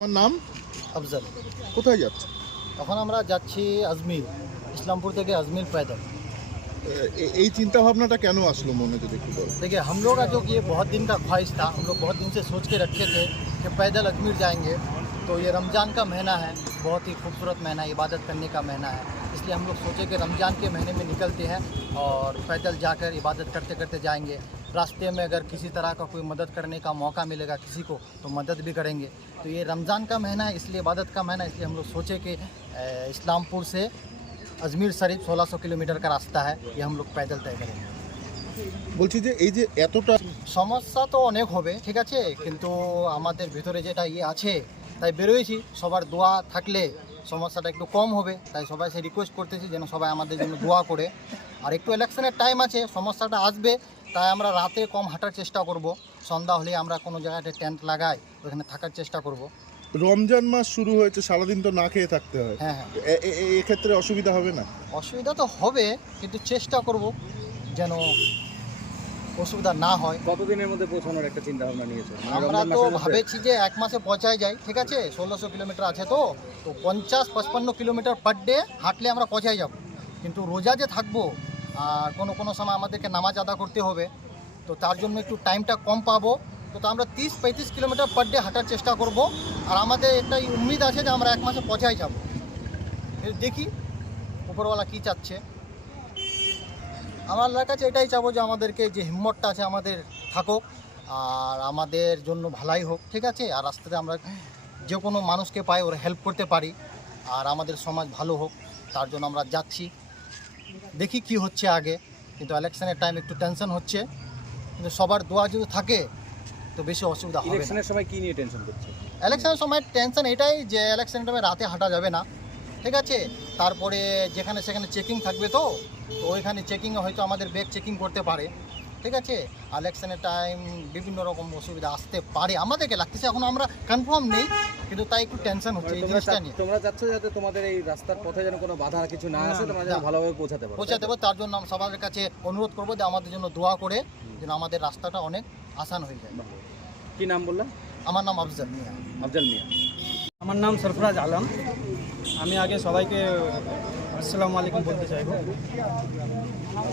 আমার নাম আফজাল। কোথায় যাচ্ছে? এখন আমরা যাচ্ছি আজমির, इस्लामपुर থেকে আজমির पैदल। এই चिंता भावनाটা কেন আসলো মনে, যদি একটু বলেন। देखिए हम लोग का जो ये बहुत दिन का ख्वाहिश था, हम लोग बहुत दिन से सोच के रखे थे कि पैदल अजमेर जाएंगे। तो ये रमज़ान का महीना है, बहुत ही खूबसूरत महीना, इबादत करने का महीना है। इसलिए हम लोग सोचे कि रमज़ान के महीने में निकलते हैं और पैदल जाकर इबादत करते करते जाएंगे। रास्ते में अगर किसी तरह का कोई मदद करने का मौका मिलेगा किसी को तो मदद भी करेंगे। तो ये रमज़ान का महीना है, इसलिए इबादत का महीना है, इसलिए हम लोग सोचे कि इस्लामपुर से अजमेर शरीफ 1600 किलोमीटर का रास्ता है, ये हम लोग पैदल तय करेंगे। বলছি যে এই যে এতটা সমস্যা তো অনেক হবে, ঠিক আছে, কিন্তু আমাদের ভিতরে যেটা আছে তাই বেরোয়েছি। সবার দোয়া থাকলে সমস্যাটা একটু কম হবে, তাই সবাই সে রিকোয়েস্ট করতেছি যেন সবাই আমাদের জন্য দোয়া করে। আর একটু ইলেকশনের টাইম আছে, সমস্যাটা আসবে, তাই আমরা রাতে কম হাঁটার চেষ্টা করব। সন্ধ্যা হলে আমরা কোনো জায়গায় টেন্ট লাগাই, ওখানে থাকার চেষ্টা করব। রমজান মাস শুরু হয়েছে, সারাদিন তো না খেয়ে থাকতে হয়। হ্যাঁ হ্যাঁ, এক্ষেত্রে অসুবিধা হবে না? অসুবিধা তো হবে, কিন্তু চেষ্টা করব যেন অসুবিধা না হয়। কতদিনের মধ্যে পৌঁছানোর একটা চিন্তা ভাবনা নিয়েছে? আমরা তো ভাবেছি যে এক মাসে পৌঁছায় যাই, ঠিক আছে, 1600 কিলোমিটার আছে, তো 50-55 কিলোমিটার পার ডে হাঁটলে আমরা পৌঁছায় যাব। কিন্তু রোজা যে থাকবো আর কোনো সময় আমাদেরকে নামাজ আদা করতে হবে, তো তার জন্য একটু টাইমটা কম পাবো। তো আমরা 30-35 কিলোমিটার পার ডে হাঁটার চেষ্টা করব। আর আমাদের একটা উম্মিদ আছে যে আমরা এক মাসে পৌঁছায় যাব। দেখি উপরওয়ালা কী চাচ্ছে। আমার কাছে এটাই চাবো যে আমাদেরকে যে হিম্মতটা আছে আমাদের থাকুক, আর আমাদের জন্য ভালাই হোক, ঠিক আছে। আর রাস্তাতে আমরা যে কোনো মানুষকে পাই ওরা হেল্প করতে পারি, আর আমাদের সমাজ ভালো হোক, তার জন্য আমরা যাচ্ছি। দেখি কি হচ্ছে আগে, কিন্তু ইলেকশনের টাইম একটু টেনশন হচ্ছে, কিন্তু সবার দোয়া যদি থাকে তো বেশি অসুবিধা হবে না। ইলেকশনের সময় কি নিয়ে টেনশন করছে? ইলেকশনের সময় টেনশন এটাই যে ইলেকশনের টাইমে রাতে হাঁটা যাবে না, ঠিক আছে। তারপরে যেখানে সেখানে চেকিং থাকবে, তো ওইখানে চেকিংয়ে হয়তো আমাদের ব্যাগ চেকিং করতে পারে, ঠিক আছে। ইলেকশনের টাইম বিভিন্ন রকম অসুবিধা আসতে পারে, আমাদেরকে লাগতেছে, এখন আমরা কনফার্ম নেই, কিন্তু তাই একটু টেনশন হচ্ছে এই জিনিসটা নিয়ে। তোমরা চাচ্ছ যাতে তোমাদের এই রাস্তার পথে যেন কোনো বাধা কিছু না আসে, তোমরা যেন ভালোভাবে পৌঁছাতে পারো। তার জন্য আমরা সবার কাছে অনুরোধ করবো যে আমাদের জন্য দোয়া করে, যেন আমাদের রাস্তাটা অনেক আসান হয়ে যায়। কি নাম বললাম? আমার নাম আফজাল মিয়া। আফজাল মিয়া। আমার নাম সরফরাজ আলম। আমি আগে সবাইকে আসসালামু আলাইকুম বলতে চাইব।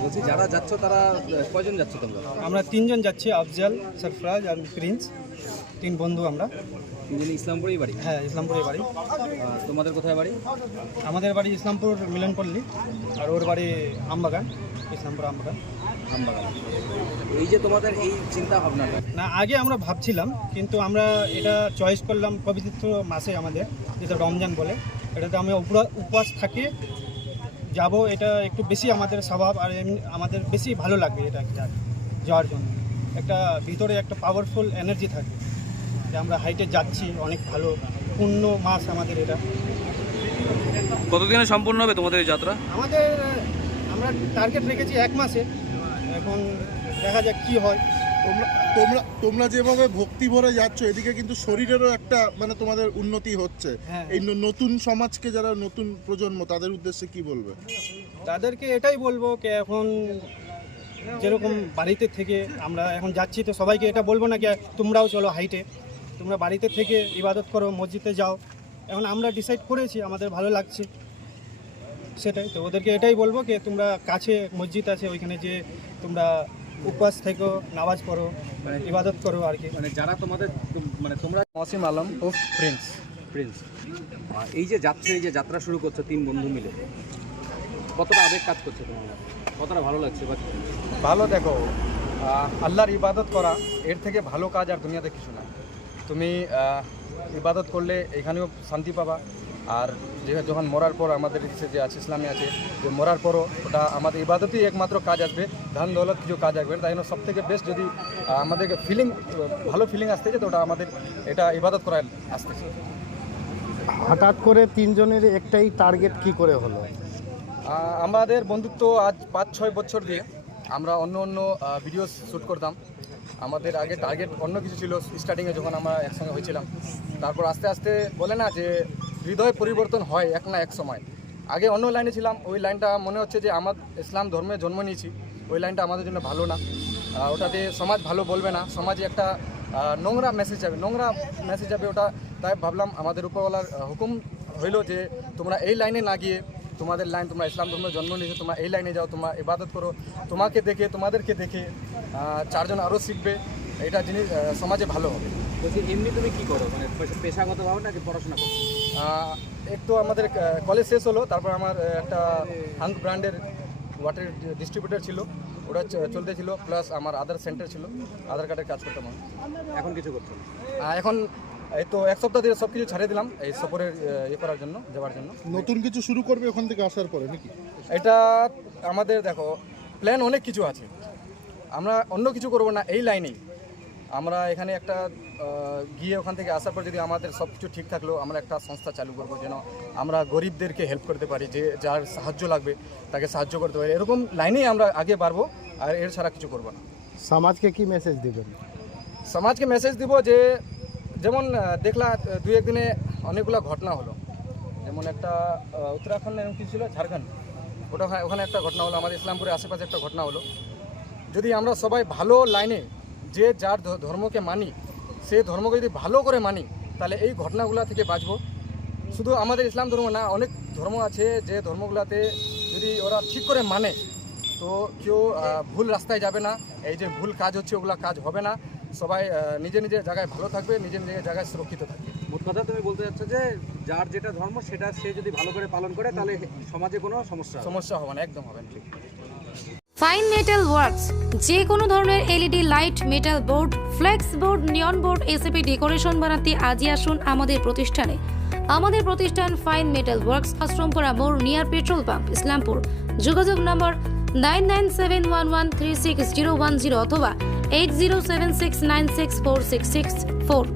বলছি যারা যাচ্ছ তারা কয়জন যাচ্ছ তোমরা? আমরা তিনজন যাচ্ছি, আফজাল, সরফরাজ আর প্রিন্স, তিন বন্ধু আমরা। তিনজনই ইসলামপুরেই বাড়ি? হ্যাঁ, ইসলামপুরে বাড়ি। তোমাদের কোথায় বাড়ি? আমাদের বাড়ি ইসলামপুর মিলনপল্লী, আর ওর বাড়ি আমবাগান, ইসলামপুর আমবাগান। আমবাগান। এই যে তোমাদের এই চিন্তা ভাবনাটা, না, আগে আমরা ভাবছিলাম, কিন্তু আমরা এটা চয়েস করলাম পবিত্র মাসে আমাদের, যেটা রমজান বলে, এটাতে আমরা উপবাস থাকি যাব। এটা একটু বেশি আমাদের স্বভাব, আর এমনি আমাদের বেশি ভালো লাগবে এটা যাওয়ার জন্য। একটা ভিতরে একটা পাওয়ারফুল এনার্জি থাকে যে আমরা হাইটে যাচ্ছি, অনেক ভালো পূর্ণ মাস আমাদের এটা। কতদিনে সম্পূর্ণ হবে তোমাদের এই যাত্রা? আমরা টার্গেট রেখেছি এক মাসে, এখন দেখা যাক কি হয়। তোমরা যেভাবে ভক্তি ভরে যাচ্ছ, এদিকে কিন্তু শরীরেরও একটা তোমাদের উন্নতি হচ্ছে। হ্যাঁ। এই নতুন সমাজকে, যারা নতুন প্রজন্ম, তাদের উদ্দেশ্যে কি বলবে? তাদেরকে এটাই বলবো যে এখন যেরকম বাড়িতে থেকে আমরা এখন যাচ্ছি, তো সবাইকে এটা বলবো না যে তোমরাও চলো হাইটে, তোমরা বাড়িতে থেকে ইবাদত করো, মসজিদে যাও। এখন আমরা ডিসাইড করেছি, আমাদের ভালো লাগছে সেটাই, তো ওদেরকে এটাই বলবো যে তোমরা কাছে মসজিদ আছে, ওইখানে যে তোমরা উপবাস থেকো, নামাজ পড়ো, ইবাদত করো আর কি। যারা তোমাদের তোমরা ওয়াসিম আলম ও প্রিন্স, এই যে যাত্রা, এই যে যাত্রা শুরু করছো তিন বন্ধু মিলে, কতটা আবেগ কাজ করছে তোমার, কতটা ভালো লাগছে? ভালো, দেখো, আল্লাহর ইবাদত করা এর থেকে ভালো কাজ আর দুনিয়াতে কিছু না। তুমি ইবাদত করলে এখানেও শান্তি পাবা, আর যখন মরার পর আমাদের দেশে যে আছে, ইসলামে আছে যে মরার পরও ওটা আমাদের ইবাদতই একমাত্র কাজ আসবে, ধান দৌলত কিছু কাজ আসবে। তাই জন্য সব থেকে বেস্ট যদি আমাদেরকে ভালো ফিলিং আসতেছে, তো ওটা আমাদের এটা ইবাদত করা আসতেছে। হঠাৎ করে তিনজনের একটাই টার্গেট কি করে হলো? আমাদের বন্ধুত্ব আজ 5-6 বছর দিয়ে আমরা অন্য ভিডিও শ্যুট করতাম। আমাদের আগে টার্গেট অন্য কিছু ছিল স্টার্টিংয়ে, যখন আমরা একসঙ্গে হয়েছিলাম। তারপর আস্তে আস্তে বলে না যে হৃদয় পরিবর্তন হয় এক না এক সময়। আগে অন্য লাইনে ছিলাম, ওই লাইনটা মনে হচ্ছে যে আমার ইসলাম ধর্মে জন্ম নিয়েছি, ওই লাইনটা আমাদের জন্য ভালো না। ওটাতে সমাজ ভালো বলবে না, সমাজে একটা নোংরা মেসেজ যাবে, ওটা তাই ভাবলাম আমাদের উপরওয়ালার হুকুম হইলো যে তোমরা এই লাইনে না গিয়ে তোমাদের লাইন, তোমরা ইসলাম ধর্মে জন্ম নিয়েছো, তোমরা এই লাইনে যাও, তোমরা ইবাদত করো। তোমাকে দেখে, তোমাদেরকে দেখে 4 জন আরও শিখবে, এটা জিনিস সমাজে ভালো হবে। বলছি এমনি তুমি কি করো, মানে পেশাগতভাবে নাকি পড়াশোনা করো? একটু আমাদের কলেজ শেষ হলো, তারপর আমার একটা হাঙ্ক ব্র্যান্ডের ওয়াটার ডিস্ট্রিবিউটর ছিল, ওটা চলতে ছিল, প্লাস আমার আধার সেন্টার ছিল, আধার কার্ডের কাজ করতাম আমি। এখন কিছু করছো না? এখন এই তো 1 সপ্তাহ ধরে সব কিছু ছাড়িয়ে দিলাম এই সফরের করার জন্য, যাওয়ার জন্য। নতুন কিছু শুরু করবে ওখান থেকে আসার পরে নাকি? এটা আমাদের দেখো প্ল্যান অনেক কিছু আছে, আমরা অন্য কিছু করব না, এই লাইনেই আমরা এখানে একটা গিয়ে ওখান থেকে আসার পর যদি আমাদের সব কিছু ঠিক থাকলো, আমরা একটা সংস্থা চালু করবো যেন আমরা গরিবদেরকে হেল্প করতে পারি, যে যার সাহায্য লাগবে তাকে সাহায্য করতে পারি। এরকম লাইনেই আমরা আগে বাড়বো, আর এর ছাড়া কিছু করবো না। সমাজকে কি মেসেজ দিবেন? সমাজকে মেসেজ দিব যে যেমন দেখলা 2-1 দিনে অনেকগুলো ঘটনা হলো, যেমন একটা উত্তরাখণ্ড এরকম কিছু ছিল, ঝাড়খণ্ড, ওখানে একটা ঘটনা হলো, আমাদের ইসলামপুরের আশেপাশে একটা ঘটনা হলো। যদি আমরা সবাই ভালো লাইনে, যে যার ধর্মকে মানি, সে ধর্মকে যদি ভালো করে মানি, তাহলে এই ঘটনাগুলো থেকে বাঁচবো। শুধু আমাদের ইসলাম ধর্ম না, অনেক ধর্ম আছে যে ধর্মগুলোতে যদি ওরা ঠিক করে মানে, তো কেউ ভুল রাস্তায় যাবে না, এই যে ভুল কাজ হচ্ছে ওগুলো কাজ হবে না, সবাই নিজের নিজের জায়গায় ভালো থাকবে, নিজের নিজের জায়গায় সুরক্ষিত থাকবে। মোট কথা তুমি বলতে চাচ্ছ যে যার যেটা ধর্ম সেটা সে যদি ভালো করে পালন করে তাহলে সমাজে কোনো সমস্যা হবে না, একদম হবে না। ফাইন মেটাল ওয়ার্কস, যে কোনো ধরনের LED light, metal board, flakes board, নিয়ন বোর্ড, এসএপি ডেকোরেশন বানাতে আজই আসুন আমাদের প্রতিষ্ঠানে। আমাদের প্রতিষ্ঠান ফাইন মেটাল ওয়ার্কস, আশ্রমপুরা মোড়, নিয়ার পেট্রোল পাম্প, ইসলামপুর। যোগাযোগ নম্বর 9971136010 অথবা 8076964664।